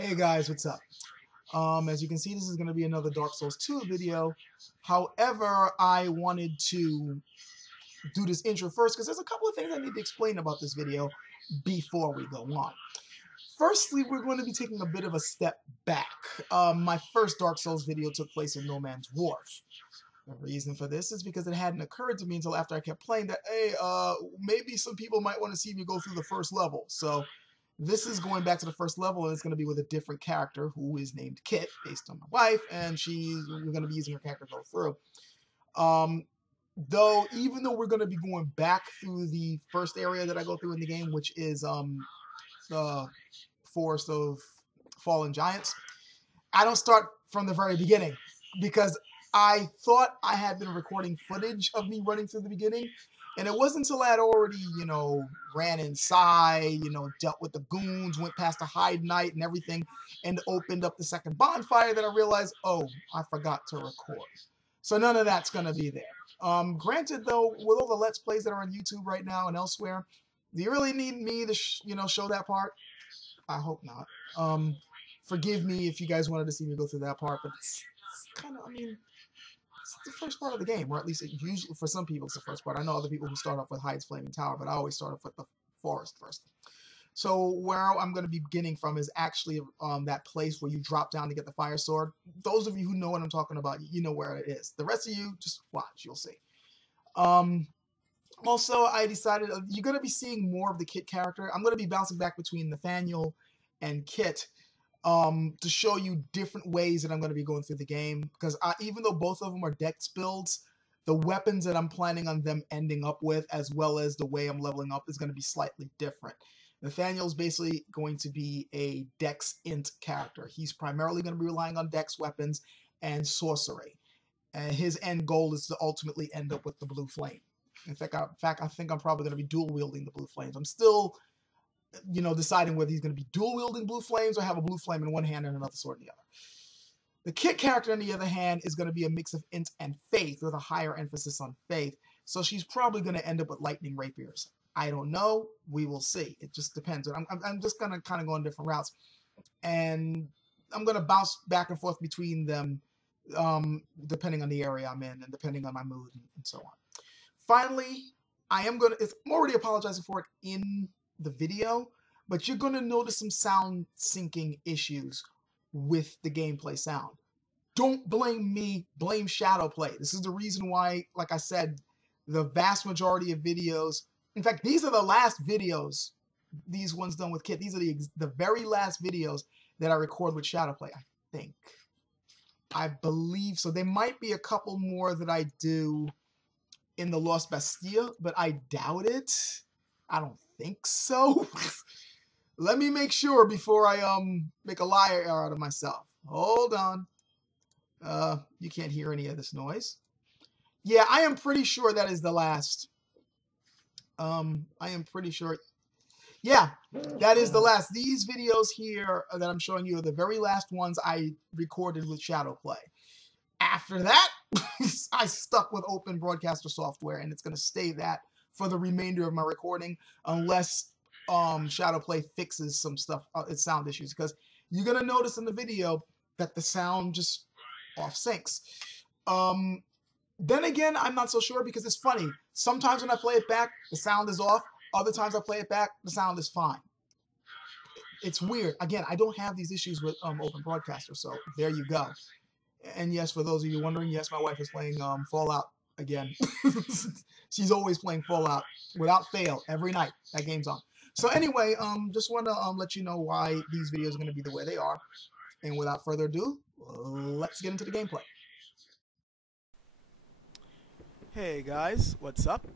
Hey guys, what's up? As you can see, this is going to be another Dark Souls 2 video. However, I wanted to do this intro first because there's a couple of things I need to explain about this video before we go on. Firstly, we're going to be taking a bit of a step back. My first Dark Souls video took place in No Man's Wharf. The reason for this is because it hadn't occurred to me until after I kept playing that, hey, maybe some people might want to see me go through the first level. So this is going back to the first level, and it's going to be with a different character who is named Kit, based on my wife, and we're going to be using her character to go through. Even though we're going to be going back through the first area that I go through in the game, which is the Forest of Fallen Giants, I don't start from the very beginning because I thought I had been recording footage of me running through the beginning, and it wasn't until I had already, ran inside, dealt with the goons, went past the Hide Knight and everything, and opened up the second bonfire that I realized, oh, I forgot to record. So none of that's going to be there. Granted, though, with all the Let's Plays that are on YouTube right now and elsewhere, do you really need me to, show that part? I hope not. Forgive me if you guys wanted to see me go through that part, but it's kind of, it's the first part of the game, or at least usually for some people it's the first part. I know other people who start off with Hyde's Flaming Tower, but I always start off with the forest first. So where I'm going to be beginning from is actually that place where you drop down to get the fire sword. Those of you who know what I'm talking about, you know where it is. The rest of you, just watch, you'll see. Also, I decided you're going to be seeing more of the Kit character. I'm going to be bouncing back between Nathaniel and Kit to show you different ways that I'm going to be going through the game, because even though both of them are dex builds, the weapons that I'm planning on them ending up with, as well as the way I'm leveling up, is going to be slightly different. Nathaniel's basically going to be a dex int character. He's primarily going to be relying on dex weapons and sorcery, and his end goal is to ultimately end up with the blue flame. In fact, I think I'm probably going to be dual wielding the blue flames. I'm still deciding whether he's going to be dual wielding blue flames or have a blue flame in one hand and another sword in the other. The Kit character, on the other hand, is going to be a mix of int and faith with a higher emphasis on faith. So she's probably going to end up with lightning rapiers. I don't know. We will see. It just depends. I'm just going to kind of go on different routes, and I'm going to bounce back and forth between them depending on the area I'm in and depending on my mood and so on. Finally, I'm already apologizing for it in the video, but you're going to notice some sound syncing issues with the gameplay sound. Don't blame me, blame Shadowplay. This is the reason why, like I said, the vast majority of videos, in fact, these are the last videos, these ones done with Kit, these are the very last videos that I record with Shadowplay, I think. I believe so. There might be a couple more that I do in the Lost Bastille, but I doubt it. I don't think so. Let me make sure before I make a liar out of myself. Hold on. You can't hear any of this noise. Yeah, I am pretty sure that is the last. I am pretty sure. Yeah, that is the last. These videos here that I'm showing you are the very last ones I recorded with Shadowplay. After that, I stuck with Open Broadcaster software, and it's going to stay that for the remainder of my recording, unless Shadowplay fixes some stuff, its sound issues, because you're going to notice in the video that the sound just off syncs. Then again, I'm not so sure, because it's funny. Sometimes when I play it back, the sound is off. Other times I play it back, the sound is fine. It's weird. Again, I don't have these issues with Open Broadcaster, so there you go. And yes, for those of you wondering, yes, my wife is playing Fallout again. She's always playing Fallout without fail every night that game's on. So anyway, just want to let you know why these videos are going to be the way they are. And without further ado, let's get into the gameplay. Hey guys, what's up?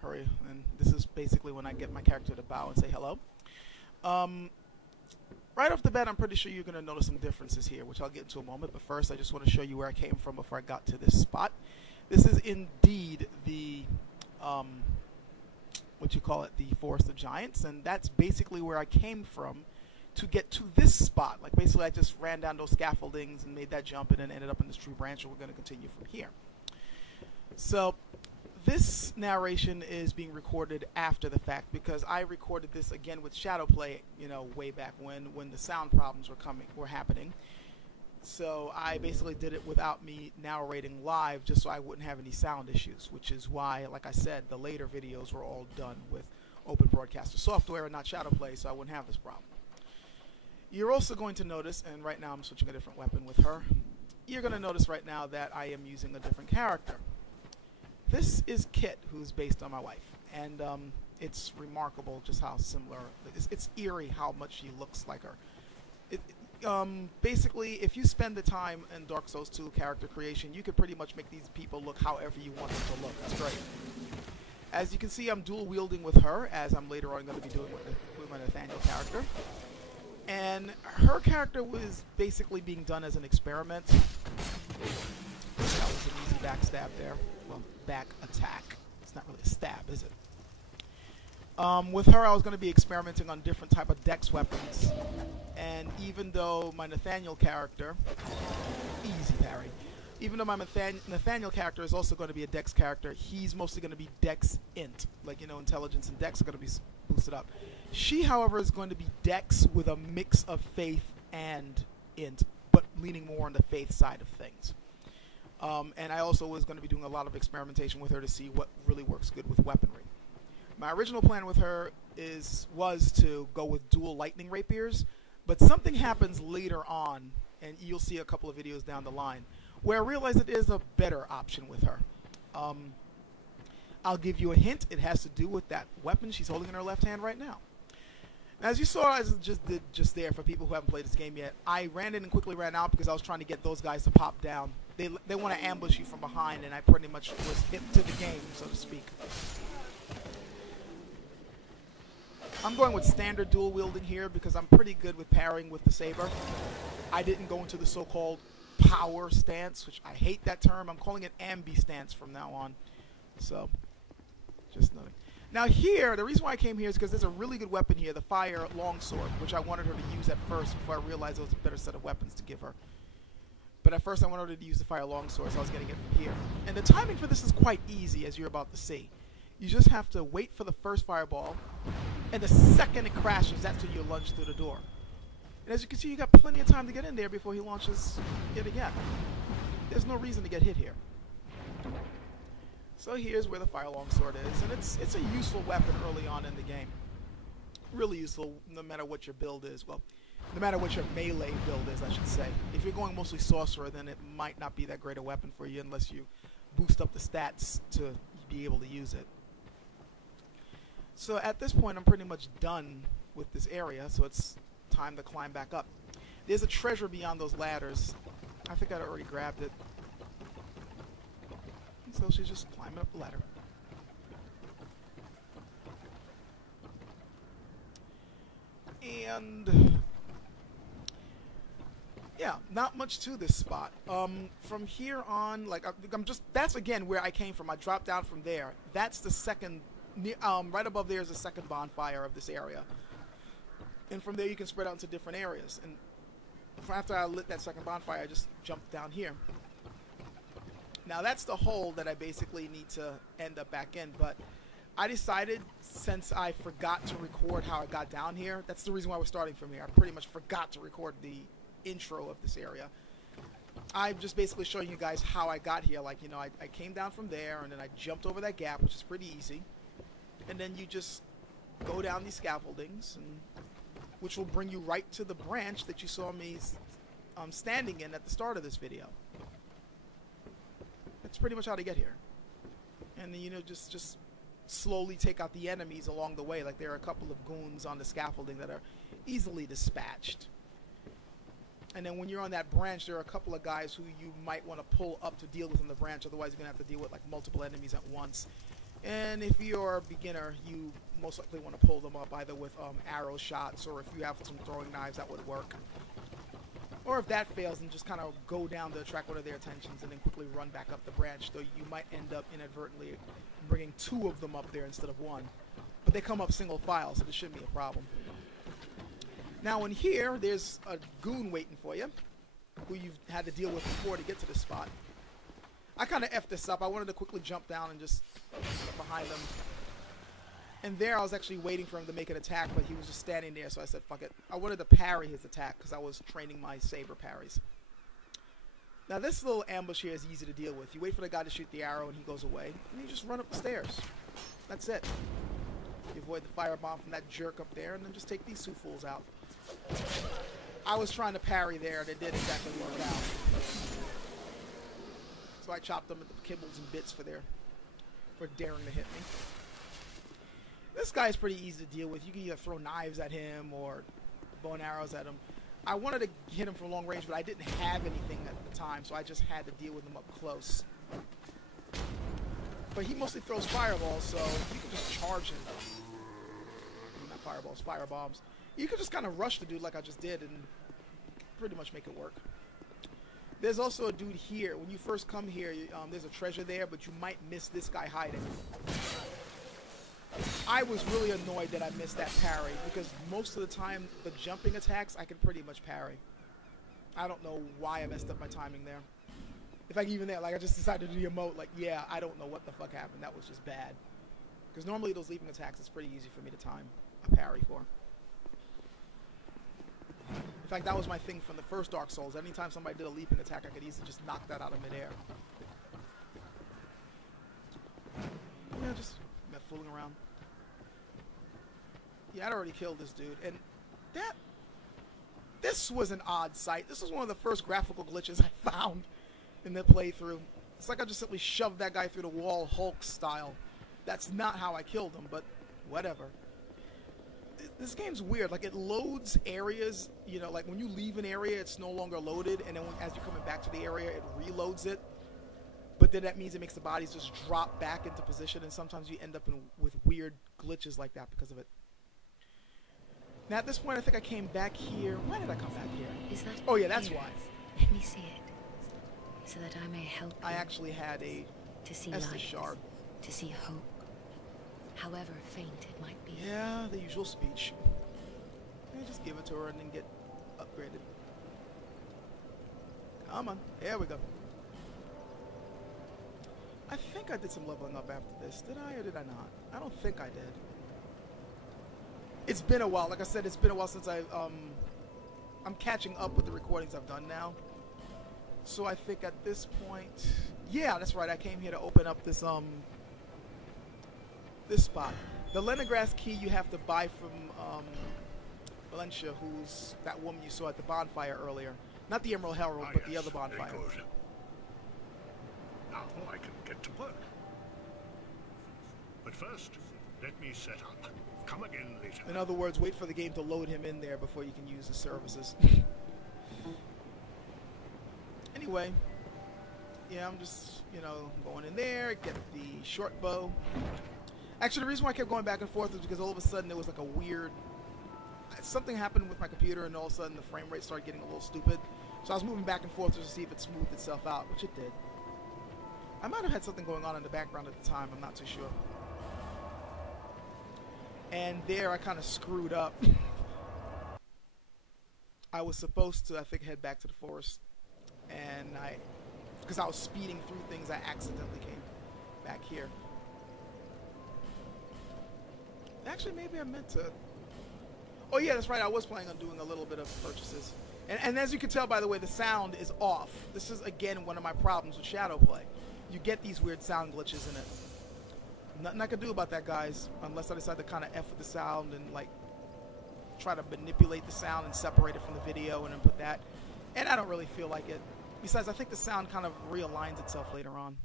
Hurry, and this is basically when I get my character to bow and say hello. Right off the bat, I'm pretty sure you're going to notice some differences here, which I'll get into a moment. But first, I just want to show you where I came from before I got to this spot. This is indeed the, the Forest of Giants. And that's basically where I came from to get to this spot. Like, basically, I just ran down those scaffoldings and made that jump and then ended up in this tree branch, and we're going to continue from here. So, This narration is being recorded after the fact because I recorded this again with Shadowplay, you know, way back when the sound problems were happening. So I basically did it without me narrating live just so I wouldn't have any sound issues, which is why, like I said, the later videos were all done with Open Broadcaster software and not Shadowplay, so I wouldn't have this problem. You're also going to notice, and right now I'm switching a different weapon with her, you're going to notice right now that I am using a different character. This is Kit, who's based on my wife, and it's remarkable just how similar, it's eerie how much she looks like her. Basically, if you spend the time in Dark Souls 2 character creation, you can pretty much make these people look however you want them to look. It's great. As you can see, I'm dual wielding with her, as I'm later on going to be doing with my Nathaniel character. And her character was basically being done as an experiment. That was an easy backstab there. Well, back attack. It's not really a stab, is it? With her, I was going to be experimenting on different type of dex weapons. And even though my Nathaniel character, easy parry, even though my Nathaniel character is also going to be a dex character, he's mostly going to be dex int. Like, you know, intelligence and dex are going to be boosted up. She, however, is going to be dex with a mix of faith and int, but leaning more on the faith side of things. And I also was going to be doing a lot of experimentation with her to see what really works good with weaponry. My original plan with her was to go with dual lightning rapiers, but something happens later on, and you'll see a couple of videos down the line, where I realized it is a better option with her. I'll give you a hint. It has to do with that weapon she's holding in her left hand right now. As you saw, as I just did just there for people who haven't played this game yet, I ran in and quickly ran out because I was trying to get those guys to pop down. They want to ambush you from behind, and I pretty much was hit to the game, so to speak. I'm going with standard dual wielding here because I'm pretty good with parrying with the saber. I didn't go into the so-called power stance, which I hate that term. I'm calling it ambi stance from now on. So, just noting. Now here, the reason why I came here is because there's a really good weapon here, the fire longsword, which I wanted her to use at first before I realized it was a better set of weapons to give her. But at first I wanted her to use the fire longsword, so I was getting it from here. And the timing for this is quite easy, as you're about to see. You just have to wait for the first fireball, and the second it crashes, that's when you lunge through the door. And as you can see, you got plenty of time to get in there before he launches it again. There's no reason to get hit here. So here's where the fire longsword is, and it's a useful weapon early on in the game. Really useful no matter what your build is. Well, no matter what your melee build is, I should say. If you're going mostly sorcerer, then it might not be that great a weapon for you unless you boost up the stats to be able to use it. So at this point, I'm pretty much done with this area, so it's time to climb back up. There's a treasure beyond those ladders. I think I'd already grabbed it. So she's just climbing up the ladder. And yeah, not much to this spot. From here on, like that's again where I came from. I dropped down from there. That's the second, right above there is the second bonfire of this area. And from there you can spread out into different areas. And after I lit that second bonfire, I just jumped down here. Now that's the hole that I basically need to end up back in, but I decided, since I forgot to record how I got down here, that's the reason why we're starting from here. I pretty much forgot to record the intro of this area. I'm just basically showing you guys how I got here. Like, you know, I came down from there, and then I jumped over that gap, which is pretty easy. And then you just go down these scaffoldings, which will bring you right to the branch that you saw me standing in at the start of this video. That's pretty much how to get here. And then, you know, just slowly take out the enemies along the way. Like, there are a couple of goons on the scaffolding that are easily dispatched. And then when you're on that branch, there are a couple of guys who you might want to pull up to deal with on the branch. Otherwise, you're going to have to deal with, like, multiple enemies at once. And if you're a beginner, you most likely want to pull them up either with arrow shots, or if you have some throwing knives, that would work. Or if that fails, then just kind of go down to attract one of their attentions and then quickly run back up the branch, though you might end up inadvertently bringing two of them up there instead of one. But they come up single file, so this shouldn't be a problem. Now in here, there's a goon waiting for you, who you've had to deal with before to get to this spot. I kind of effed this up. I wanted to quickly jump down and just get behind him. And there I was actually waiting for him to make an attack, but he was just standing there, so I said, fuck it. I wanted to parry his attack because I was training my saber parries. Now this little ambush here is easy to deal with. You wait for the guy to shoot the arrow and he goes away, and you just run up the stairs. That's it. You avoid the firebomb from that jerk up there, and then just take these two fools out. I was trying to parry there, and it did exactly work out. So I chopped them into kibbles and bits for daring to hit me. This guy is pretty easy to deal with. You can either throw knives at him or bow and arrows at him. I wanted to hit him from long range, but I didn't have anything at the time, so I just had to deal with him up close. But he mostly throws fireballs, so you can just charge him. Not fireballs, firebombs. You can just kind of rush the dude like I just did and pretty much make it work. There's also a dude here. When you first come here, there's a treasure there, but you might miss this guy hiding. I was really annoyed that I missed that parry, because most of the time, the jumping attacks, I can pretty much parry. I don't know why I messed up my timing there. In fact, even there, like, I just decided to do the emote, like, yeah, I don't know what the fuck happened. That was just bad. Because normally those leaping attacks, it's pretty easy for me to time a parry for. In fact, that was my thing from the first Dark Souls. Anytime somebody did a leaping attack, I could easily just knock that out of midair. Yeah, just fooling around. Yeah, I'd already killed this dude, and this was an odd sight. This was one of the first graphical glitches I found in the playthrough. It's like I just simply shoved that guy through the wall, Hulk style. That's not how I killed him, but whatever. This game's weird. Like, it loads areas, you know, like when you leave an area, it's no longer loaded, and then as you're coming back to the area, it reloads it. But then that means it makes the bodies just drop back into position, and sometimes you end up with weird glitches like that because of it. Now at this point, I think I came back here. Why did I come back here? Is that? Oh yeah, that's why. Let me see it, so that I may help you. I actually had a to see Estus light, shard. to see hope, however faint it might be. Yeah, the usual speech. Yeah, just give it to her and then get upgraded. Come on, here we go. I think I did some leveling up after this. Did I or did I not? I don't think I did. It's been a while. Like I said, it's been a while since I'm catching up with the recordings I've done now. So I think at this point, yeah, that's right. I came here to open up this this spot. The Leningrad key you have to buy from Valencia, who's that woman you saw at the bonfire earlier. Not the Emerald Herald, but the other bonfire. Now I can get to work. But first, let me set up. Come again later. In other words, wait for the game to load him in there before you can use the services. Anyway, yeah, I'm just, you know, going in there, get the short bow. Actually, the reason why I kept going back and forth is because all of a sudden there was like a weird... Something happened with my computer, and all of a sudden the frame rate started getting a little stupid. So I was moving back and forth just to see if it smoothed itself out, which it did. I might have had something going on in the background at the time, I'm not too sure. And there I kind of screwed up. I was supposed to, I think, head back to the forest. And because I was speeding through things, I accidentally came back here. Actually, maybe I meant to... Oh yeah, that's right, I was planning on doing a little bit of purchases. And as you can tell, by the way, the sound is off. This is, again, one of my problems with Shadowplay. You get these weird sound glitches in it. Nothing I can do about that, guys, unless I decide to kind of F with the sound and, like, try to manipulate the sound and separate it from the video and then put that. And I don't really feel like it. Besides, I think the sound kind of realigns itself later on.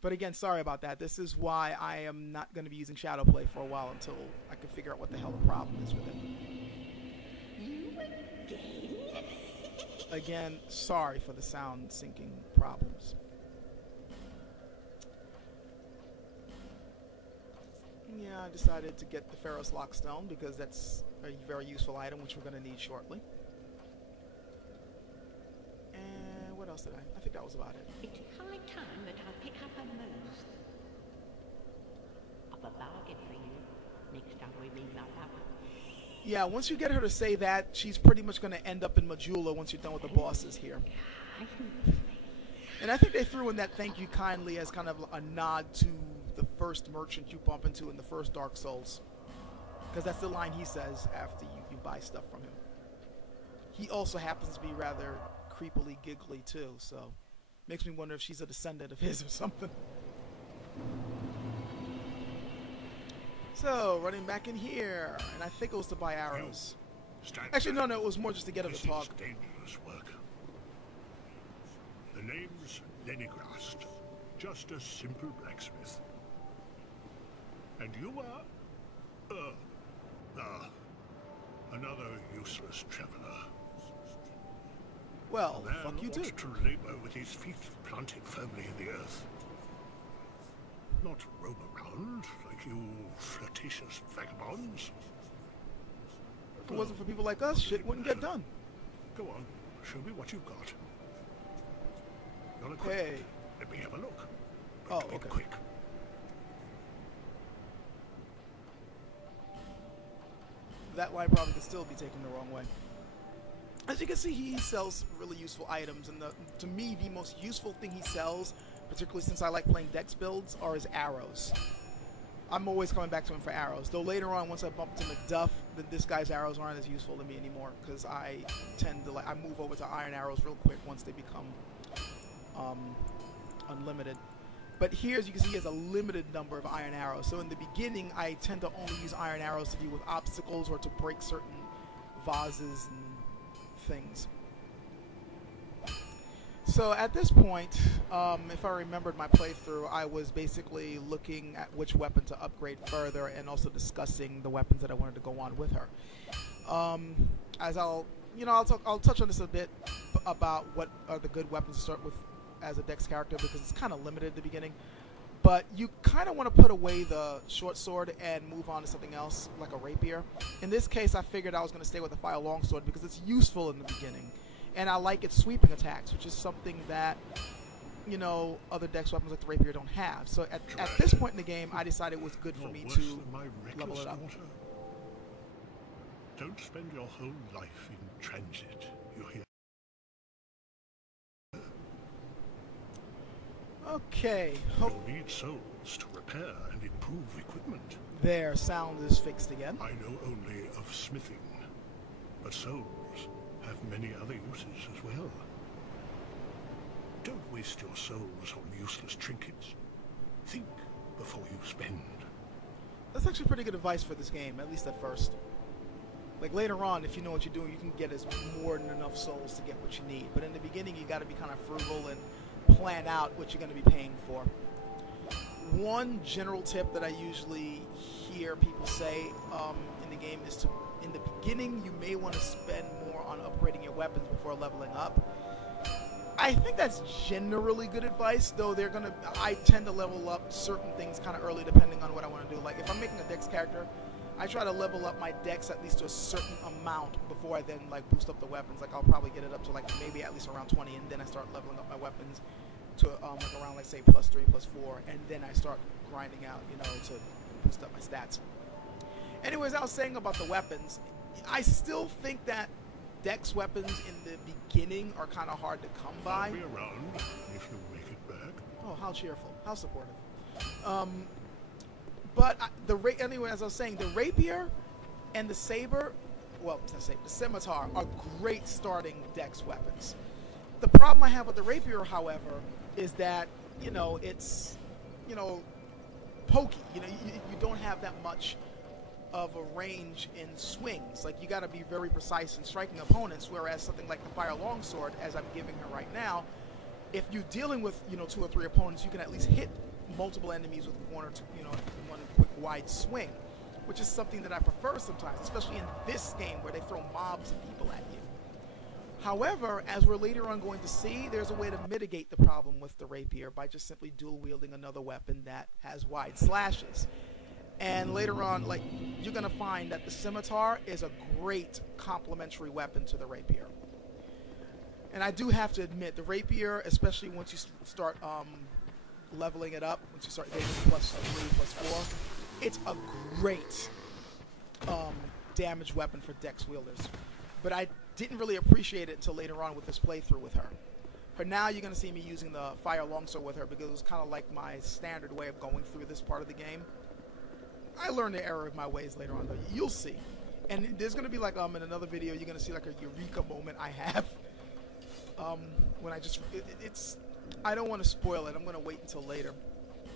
But again, sorry about that. This is why I am not going to be using Shadowplay for a while until I can figure out what the hell the problem is with it. You again? Again, sorry for the sound syncing problems. Yeah, I decided to get the Pharaoh's Lockstone because that's a very useful item which we're going to need shortly. And what else did I think that was about it. It's high time that I pick up a move. I've a bargain for you next time we meet my lover. Yeah, once you get her to say that, she's pretty much going to end up in Majula once you're done with the bosses here. And I think they threw in that "thank you kindly" as kind of a nod to the first merchant you bump into in the first Dark Souls. Because that's the line he says after you buy stuff from him. He also happens to be rather creepily giggly too, so makes me wonder if she's a descendant of his or something. So, running back in here, and I think it was to buy arrows. Actually, no, it was more just to get him to talk. This is dangerous work. The name's Lenigrast, just a simple blacksmith. And you are, another useless traveler. Well, A man fuck you too. ought to labor with his feet planted firmly in the earth. Not roam around like you flirtatious vagabonds. If it wasn't for people like us, shit wouldn't get done. Go on, show me what you've got. You're equipped. Hey. Let me have a look. Oh, But be okay. quick. That line probably could still be taken the wrong way. As you can see, he sells really useful items, and to me, the most useful thing he sells, particularly since I like playing dex builds, are his arrows. I'm always coming back to him for arrows, though later on, once I bump into Macduff, then this guy's arrows aren't as useful to me anymore, because I tend to I move over to iron arrows real quick once they become unlimited. But here, as you can see, he has a limited number of iron arrows. So in the beginning, I tend to only use iron arrows to deal with obstacles or to break certain vases and things. So at this point, if I remembered my playthrough, I was basically looking at which weapon to upgrade further and also discussing the weapons that I wanted to go on with her. As I'll touch on this a bit about what are the good weapons to start with as a dex character, because it's kind of limited at the beginning. But you kind of want to put away the short sword and move on to something else, like a rapier. In this case, I figured I was going to stay with the fire longsword because it's useful in the beginning. And I like its sweeping attacks, which is something that, you know, other dex weapons like the rapier don't have. So at this point in the game, I decided it was good for me to level it up. Don't spend your whole life in transit, you hear? Okay. You'll need souls to repair and improve equipment. Their sound is fixed again. I know only of smithing, but souls have many other uses as well. Don't waste your souls on useless trinkets. Think before you spend. That's actually pretty good advice for this game, at least at first. Like later on, if you know what you're doing, you can get as more than enough souls to get what you need. But in the beginning, you got to be kind of frugal and plan out what you're going to be paying for. One general tip that I usually hear people say in the game is to, in the beginning, you may want to spend more on upgrading your weapons before leveling up. I think that's generally good advice, though I tend to level up certain things kind of early depending on what I want to do. Like if I'm making a dex character, I try to level up my dex at least to a certain amount before I then like boost up the weapons. Like I'll probably get it up to like maybe at least around 20, and then I start leveling up my weapons to like around like say +3, +4, and then I start grinding out, you know, to boost up my stats. Anyways, I was saying about the weapons, I still think that dex weapons in the beginning are kind of hard to come by. I'll be around if you make it back. Oh, how cheerful, how supportive. Anyway, as I was saying, the rapier and the saber, well, the scimitar are great starting dex weapons. The problem I have with the rapier, however, is that, you know, it's, you know, pokey. You know, you don't have that much of a range in swings. Like, you got to be very precise in striking opponents, whereas something like the fire longsword, as I'm giving her right now, if you're dealing with, you know, 2 or 3 opponents, you can at least hit multiple enemies with one or two, you know, one quick wide swing, which is something that I prefer sometimes, especially in this game where they throw mobs of people at you. However, as we're later on going to see, there's a way to mitigate the problem with the rapier by just simply dual wielding another weapon that has wide slashes. And later on, like, you're going to find that the scimitar is a great complementary weapon to the rapier. And I do have to admit, the rapier, especially once you start leveling it up, once you start getting +3, +4, it's a great damage weapon for dex wielders. But I didn't really appreciate it until later on with this playthrough with her. For now, you're going to see me using the fire longsword with her because it was kind of like my standard way of going through this part of the game. I learned the error of my ways later on, though. You'll see. And there's going to be like, in another video, you're going to see like a eureka moment I have. When I just, I don't want to spoil it. I'm going to wait until later.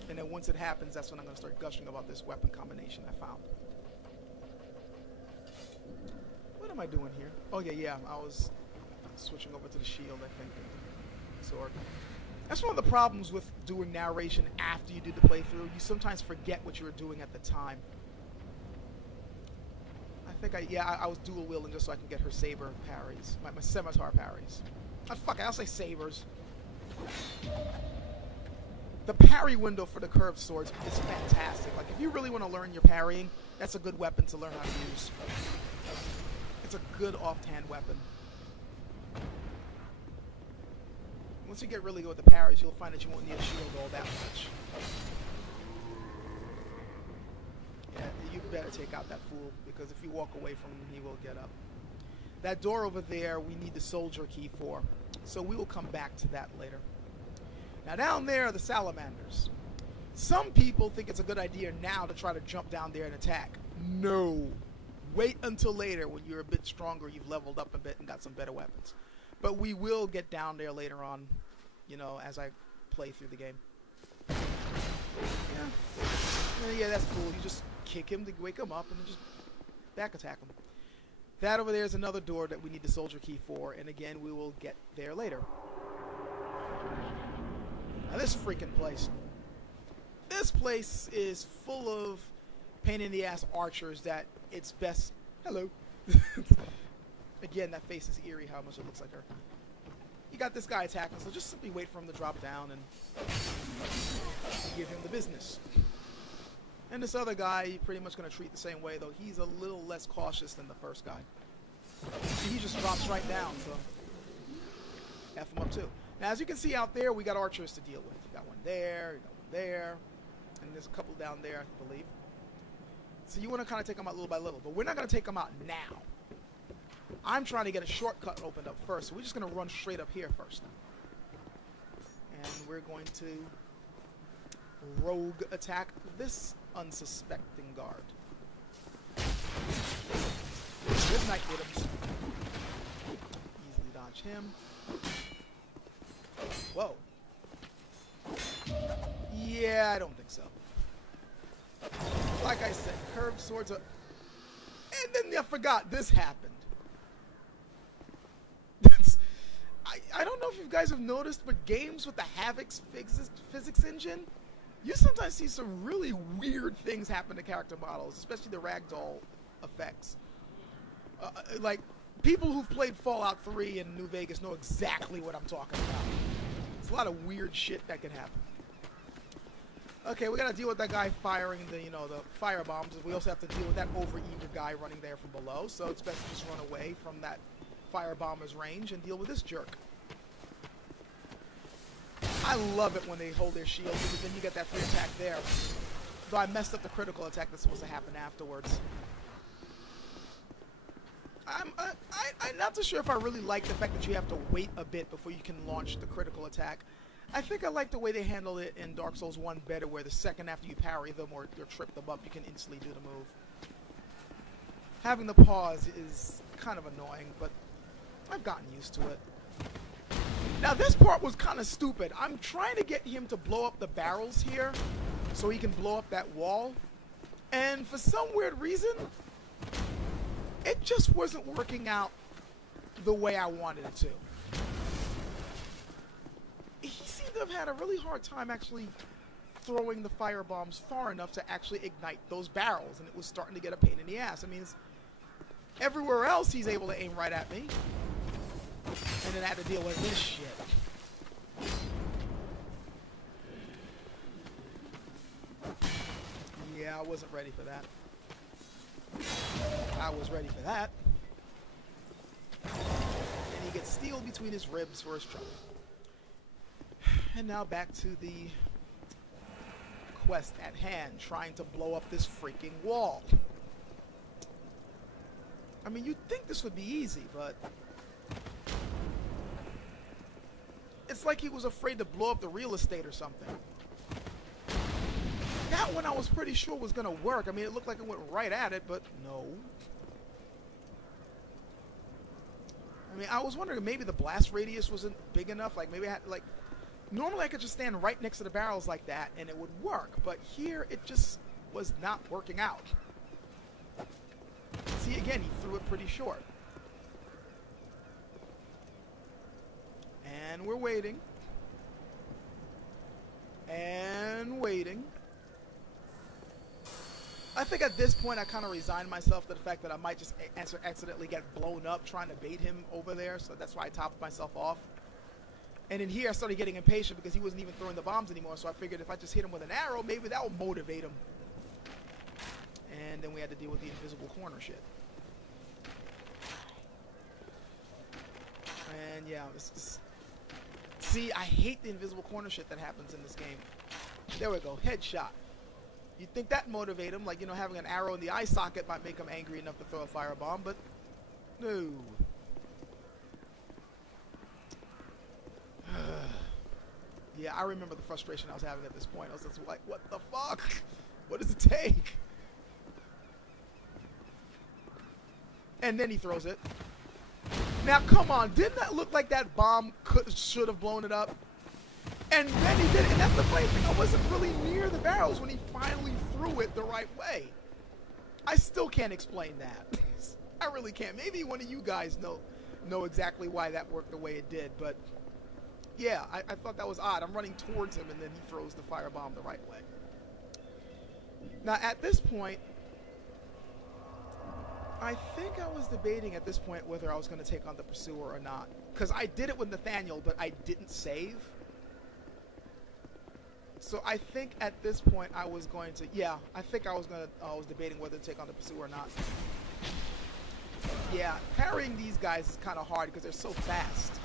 And then once it happens, that's when I'm going to start gushing about this weapon combination I found. What am I doing here? Oh, yeah, I was switching over to the shield, I think. Sword. That's one of the problems with doing narration after you do the playthrough. You sometimes forget what you were doing at the time. I think I was dual wielding just so I can get her saber parries. My scimitar parries. I'll say sabers. The parry window for the curved swords is fantastic. Like, if you really want to learn your parrying, that's a good weapon to learn how to use. It's a good offhand weapon. Once you get really good with the parries, you'll find that you won't need a shield all that much. Yeah, you better take out that fool, because if you walk away from him, he will get up. That door over there, we need the soldier key for, so we will come back to that later. Now down there are the salamanders. Some people think it's a good idea now to try to jump down there and attack. No. Wait until later when you're a bit stronger, you've leveled up a bit and got some better weapons. But we will get down there later on, you know, as I play through the game. Yeah, that's cool. You just kick him to wake him up and then just back attack him. That over there is another door that we need the soldier key for, and again, we will get there later. Now this freaking place. This place is full of pain-in-the-ass archers that it's best... Hello. Again, that face is eerie, how much it looks like her. You got this guy attacking, so just simply wait for him to drop down and give him the business. And this other guy, you're pretty much going to treat the same way, though he's a little less cautious than the first guy. He just drops right down, so F him up too. Now, as you can see out there, we got archers to deal with. You got one there, you got one there, and there's a couple down there, I believe. So you want to kind of take them out little by little, but we're not going to take them out now. I'm trying to get a shortcut opened up first, so we're just going to run straight up here first. And we're going to rogue attack this unsuspecting guard. Midnight items. Easily dodge him. Whoa. Yeah, I don't think so. Like I said, curved swords are... And then I forgot this happened. I don't know if you guys have noticed, but games with the Havoc's physics engine, you sometimes see some really weird things happen to character models, especially the ragdoll effects. Like, people who've played Fallout 3 and New Vegas know exactly what I'm talking about. There's a lot of weird shit that can happen. Okay, we gotta deal with that guy firing the, you know, the fire bombs. We also have to deal with that overeager guy running there from below, so it's best to just run away from that fire bomber's range and deal with this jerk. I love it when they hold their shield, because then you get that free attack there. Though I messed up the critical attack that's supposed to happen afterwards. I'm not too sure if I really like the fact that you have to wait a bit before you can launch the critical attack. I think I like the way they handled it in Dark Souls 1 better, where the second after you parry them or trip them up, you can instantly do the move. Having the pause is kind of annoying, but I've gotten used to it. Now this part was kind of stupid. I'm trying to get him to blow up the barrels here so he can blow up that wall. And for some weird reason, it just wasn't working out the way I wanted it to. He seemed to have had a really hard time actually throwing the fire bombs far enough to actually ignite those barrels, and it was starting to get a pain in the ass. I mean, everywhere else he's able to aim right at me, and then I had to deal with this shit. Yeah, I wasn't ready for that. I was ready for that. And he gets steel between his ribs for his trouble. And now back to the quest at hand, trying to blow up this freaking wall. I mean, you'd think this would be easy, but It's like he was afraid to blow up the real estate or something. That one I was pretty sure was going to work. I mean, it looked like it went right at it, but no. I mean, I was wondering maybe the blast radius wasn't big enough. Like, maybe I had, like... Normally I could just stand right next to the barrels like that and it would work. But here, it just was not working out. See, again, he threw it pretty short. And we're waiting. And waiting. I think at this point I kind of resigned myself to the fact that I might just accidentally get blown up trying to bait him over there. So that's why I topped myself off. And in here I started getting impatient because he wasn't even throwing the bombs anymore. So I figured if I just hit him with an arrow, maybe that will motivate him. And then we had to deal with the invisible corner shit. And yeah, see, I hate the invisible corner shit that happens in this game. There we go, headshot. You'd think that motivate him, like, you know, having an arrow in the eye socket might make him angry enough to throw a firebomb, but no. Yeah, I remember the frustration I was having at this point. I was just like, what the fuck? What does it take? And then he throws it. Now, come on. Didn't that look like that bomb should have blown it up? And then he did it. And that's the funny thing. I wasn't really near the barrels when he finally threw it the right way. I still can't explain that. I really can't. Maybe one of you guys know exactly why that worked the way it did. But, yeah, I thought that was odd. I'm running towards him, and then he throws the firebomb the right way. Now, at this point, I think I was debating at this point whether I was going to take on the Pursuer or not. Because I did it with Nathaniel, but I didn't save. So I think at this point I was going to... Yeah, I think I was debating whether to take on the Pursuer or not. Yeah, parrying these guys is kind of hard because they're so fast.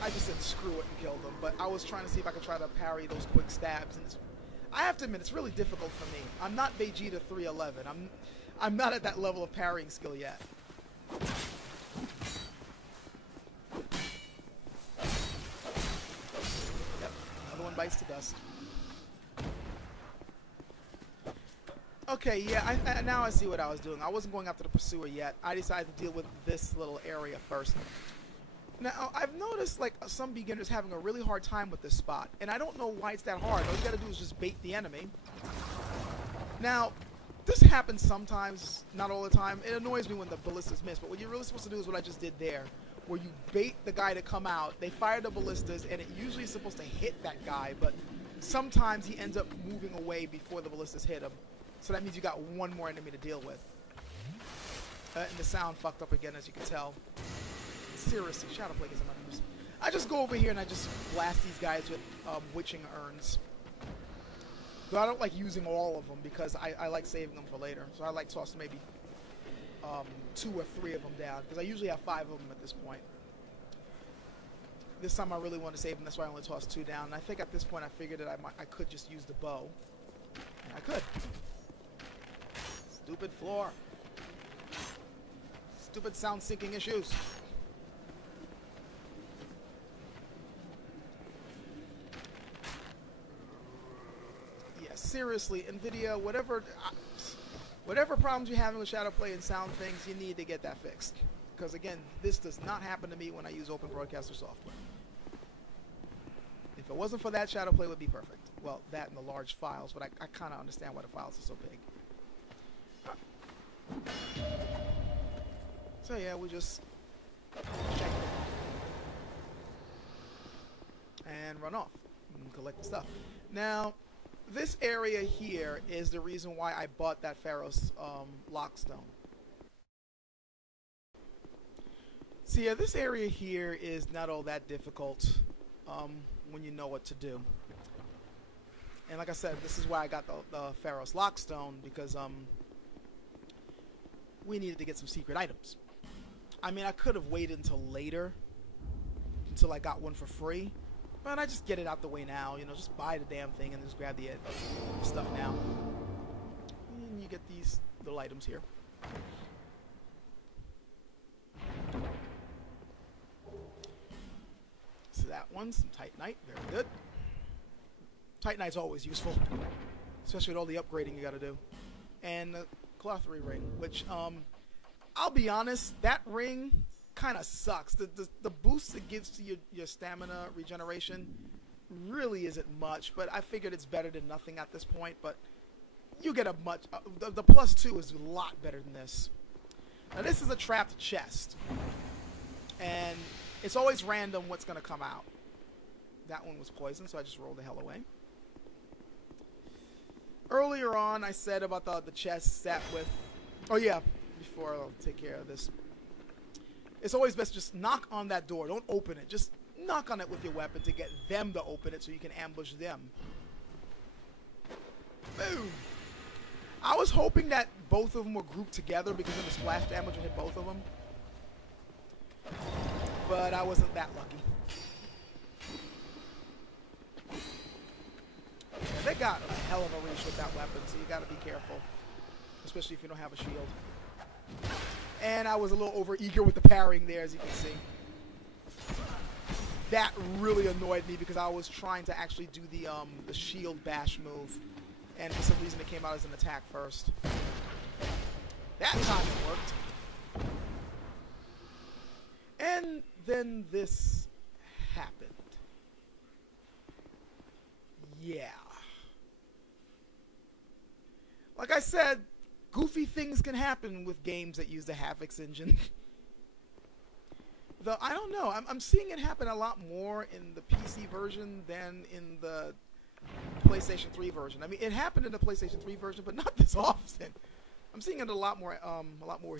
I just said screw it and killed them. But I was trying to see if I could try to parry those quick stabs. And I have to admit, it's really difficult for me. I'm not Vegeta 311. I'm not at that level of parrying skill yet. Yep, another one bites to dust. Okay, yeah, now I see what I was doing. I wasn't going after the Pursuer yet. I decided to deal with this little area first. Now, I've noticed, like, some beginners having a really hard time with this spot, and I don't know why it's that hard. All you gotta do is just bait the enemy. Now, this happens sometimes, not all the time. It annoys me when the ballistas miss, but what you're really supposed to do is what I just did there, where you bait the guy to come out, they fire the ballistas, and it usually is supposed to hit that guy, but sometimes he ends up moving away before the ballistas hit him. So that means you got one more enemy to deal with. And the sound fucked up again, as you can tell. Seriously, Shadow Plague is another use. I just go over here and I just blast these guys with witching urns. Though I don't like using all of them because I like saving them for later. So I like tossing maybe 2 or 3 of them down because I usually have 5 of them at this point. This time I really want to save them, that's why I only tossed 2 down. And I think at this point I figured that I could just use the bow. And I could. Stupid floor. Stupid sound syncing issues. Seriously, NVIDIA, whatever problems you're having with Shadow Play and sound things, you need to get that fixed. Because again, this does not happen to me when I use Open Broadcaster software. If it wasn't for that, Shadow Play would be perfect. Well, that and the large files, but I kind of understand why the files are so big. So yeah, we just check it and run off and collect the stuff. Now, this area here is the reason why I bought that Pharaoh's Lockstone. So yeah, this area here is not all that difficult when you know what to do. And like I said, this is why I got the Pharaoh's Lockstone, because we needed to get some secret items. I mean, I could have waited until later, until I got one for free. But I just get it out the way now, you know, just buy the damn thing and just grab the stuff now. And you get these little items here. one. Some Titanite. Very good. Titanite's always useful, especially with all the upgrading you got to do. And the Clothery ring, which, I'll be honest, that ring kind of sucks. The boost it gives to your stamina regeneration really isn't much, but I figured it's better than nothing at this point. But you get a much... the +2 is a lot better than this. Now, this is a trapped chest. And it's always random what's going to come out. That one was poison, so I just rolled the hell away. Earlier on, I said about the chest set with... Oh, yeah. Before I'll take care of this. It's always best to just knock on that door. Don't open it. Just knock on it with your weapon to get them to open it so you can ambush them. Boom. I was hoping that both of them were grouped together because then the splash damage would hit both of them. But I wasn't that lucky. Yeah, they got a hell of a reach with that weapon, so you gotta be careful. Especially if you don't have a shield. And I was a little over eager with the parrying there, as you can see. That really annoyed me because I was trying to actually do the shield bash move. And for some reason it came out as an attack first. That time it worked. And then this happened. Yeah. Like I said, goofy things can happen with games that use the Havix engine. Though, I don't know. I'm seeing it happen a lot more in the PC version than in the PlayStation 3 version. I mean, it happened in the PlayStation 3 version, but not this often. I'm seeing it a lot more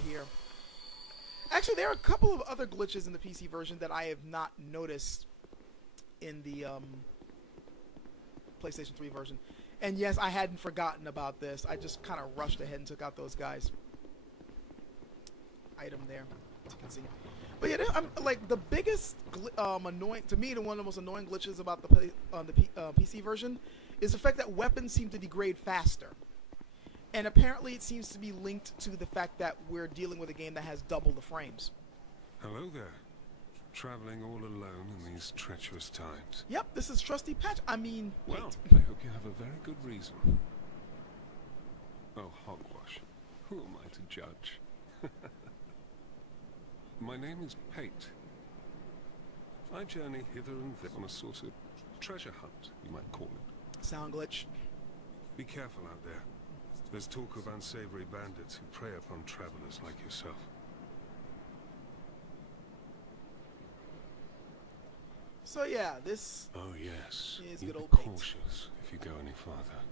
here. Actually, there are a couple of other glitches in the PC version that I have not noticed in the PlayStation 3 version. And yes, I hadn't forgotten about this. I just kind of rushed ahead and took out those guys. Item there, as you can see. But yeah, I'm, like, the biggest annoying, to me, one of the most annoying glitches about the PC version is the fact that weapons seem to degrade faster. And apparently it seems to be linked to the fact that we're dealing with a game that has double the frames. Hello there. Traveling all alone in these treacherous times. Yep, this is Trusty Patch. I mean, well, wait. I hope you have a very good reason. Oh, hogwash. Who am I to judge? My name is Pate. I journey hither and thither on a sort of treasure hunt, you might call it. Sound glitch. Be careful out there. There's talk of unsavory bandits who prey upon travelers like yourself. So yeah, this oh yes, is you good be old Pate. cautious if you go any farther.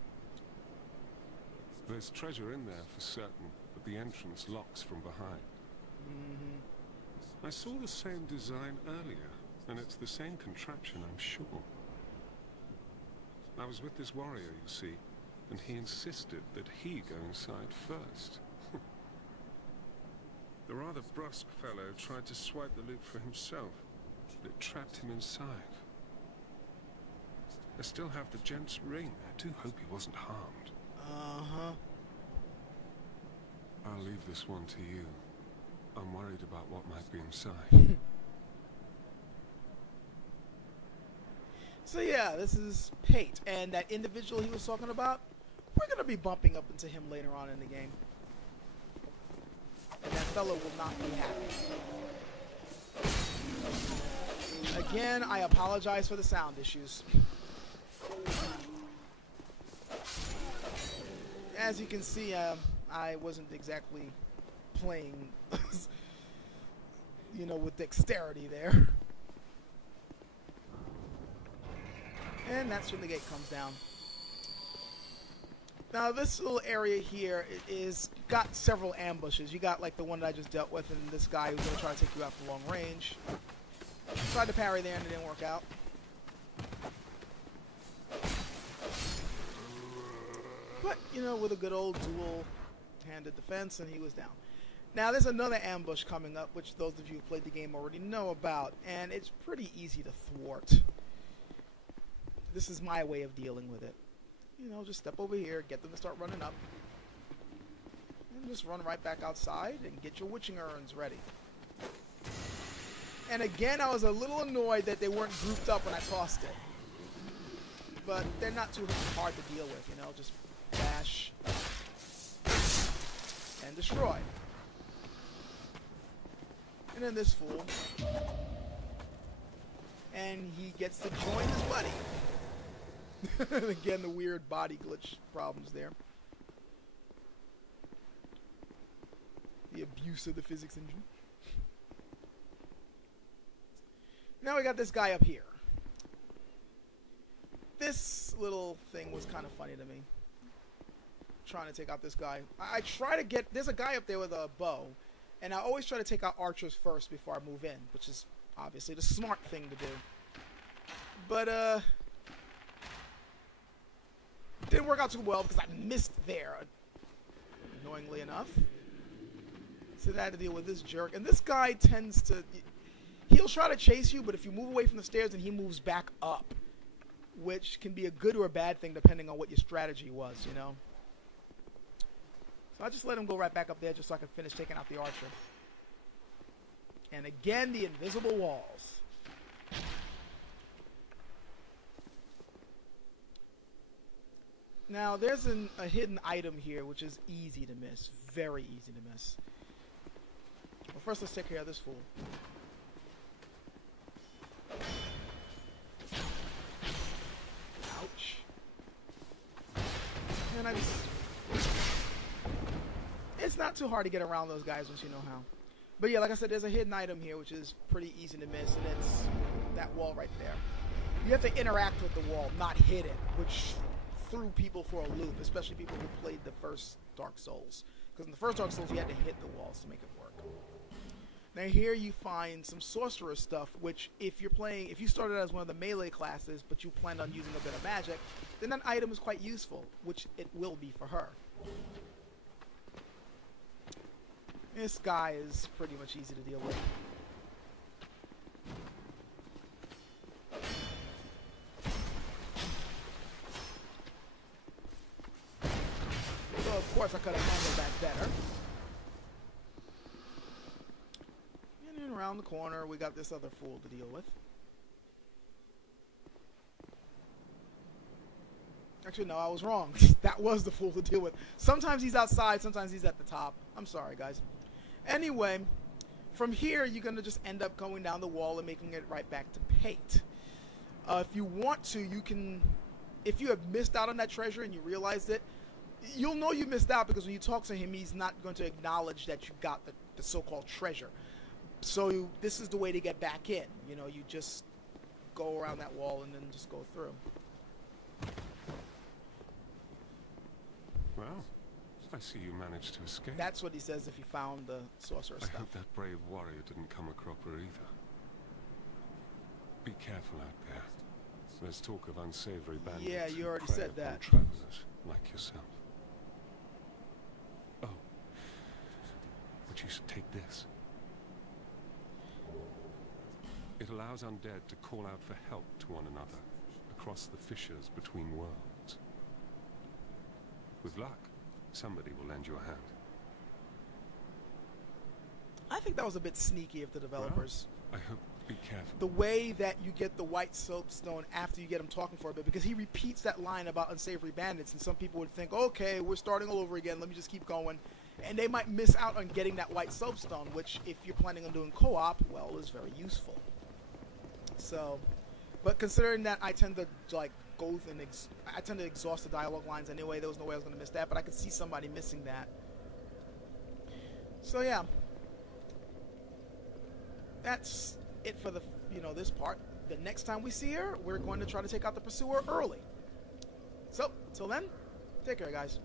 There's treasure in there for certain, but the entrance locks from behind. I saw the same design earlier, and it's the same contraption, I'm sure. I was with this warrior, you see, and he insisted that he go inside first. The rather brusque fellow tried to swipe the loot for himself, but it trapped him inside. I still have the gent's ring. I do hope he wasn't harmed. Uh-huh. I'll leave this one to you. I'm worried about what might be inside. So yeah, this is Pate, and that individual he was talking about, we're going to be bumping up into him later on in the game. And that fellow will not be happy. Again, I apologize for the sound issues. As you can see, I wasn't exactly playing, you know, with dexterity there. And that's when the gate comes down. Now this little area here is got several ambushes. You got like the one that I just dealt with, and this guy who's going to try to take you out from long range. Tried to parry there and it didn't work out. But, you know, with a good old dual-handed defense, and he was down. Now there's another ambush coming up, which those of you who played the game already know about, and it's pretty easy to thwart. This is my way of dealing with it. You know, just step over here, get them to start running up, and just run right back outside and get your witching urns ready. And again, I was a little annoyed that they weren't grouped up when I tossed it. But they're not too hard to deal with, you know, just bash and destroy. And then this fool. And he gets to join his buddy. Again, the weird body glitch problems there. The abuse of the physics engine. Now we got this guy up here. This little thing was kind of funny to me. Trying to take out this guy. I try to get... There's a guy up there with a bow. And I always try to take out archers first before I move in. Which is obviously the smart thing to do. But, didn't work out too well because I missed there. Annoyingly enough. So I had to deal with this jerk. And this guy tends to... He'll try to chase you, but if you move away from the stairs, then he moves back up. Which can be a good or a bad thing depending on what your strategy was, you know? So I just let him go right back up there just so I can finish taking out the archer. And again, the invisible walls. Now, there's a hidden item here, which is easy to miss. Very easy to miss. Well, first let's take care of this fool. Ouch. And I just... It's not too hard to get around those guys once you know how. But yeah, like I said, there's a hidden item here, which is pretty easy to miss, and it's that wall right there. You have to interact with the wall, not hit it, which threw people for a loop, especially people who played the first Dark Souls. Because in the first Dark Souls, you had to hit the walls to make it work. Now here you find some sorcerer stuff, which if you started as one of the melee classes, but you planned on using a bit of magic, then that item is quite useful, which it will be for her. This guy is pretty much easy to deal with. So of course I could have handled that better. And then around the corner we got this other fool to deal with. Actually no, I was wrong. That was the fool to deal with. Sometimes he's outside, sometimes he's at the top. I'm sorry guys. Anyway, from here you're going to just end up going down the wall and making it right back to Pate. If you want to, you can... If you have missed out on that treasure and you realize it, you'll know you missed out because when you talk to him, he's not going to acknowledge that you got the so-called treasure. So this is the way to get back in. You know, you just go around that wall and then just go through. Well, I see you managed to escape. That's what he says if you found the sorcerer stuff. I hope that brave warrior didn't come a cropper either. Be careful out there. There's talk of unsavory bandits. Yeah, you already prey said upon that. travelers like yourself. Oh, but you should take this. It allows undead to call out for help to one another across the fissures between worlds. With luck, somebody will lend you a hand. I think that was a bit sneaky of the developers. Well, I hope. Be careful. The way that you get the white soapstone after you get him talking for a bit, because he repeats that line about unsavory bandits, and some people would think, okay, we're starting all over again, let me just keep going. And they might miss out on getting that white soapstone, which, if you're planning on doing co-op, well, is very useful. So, but considering that I tend to, like, go and I tend to exhaust the dialogue lines anyway, there was no way I was going to miss that, but I could see somebody missing that. So, yeah. That's it for the, this part. The next time we see her, we're going to try to take out the pursuer early. So, till then, take care, guys.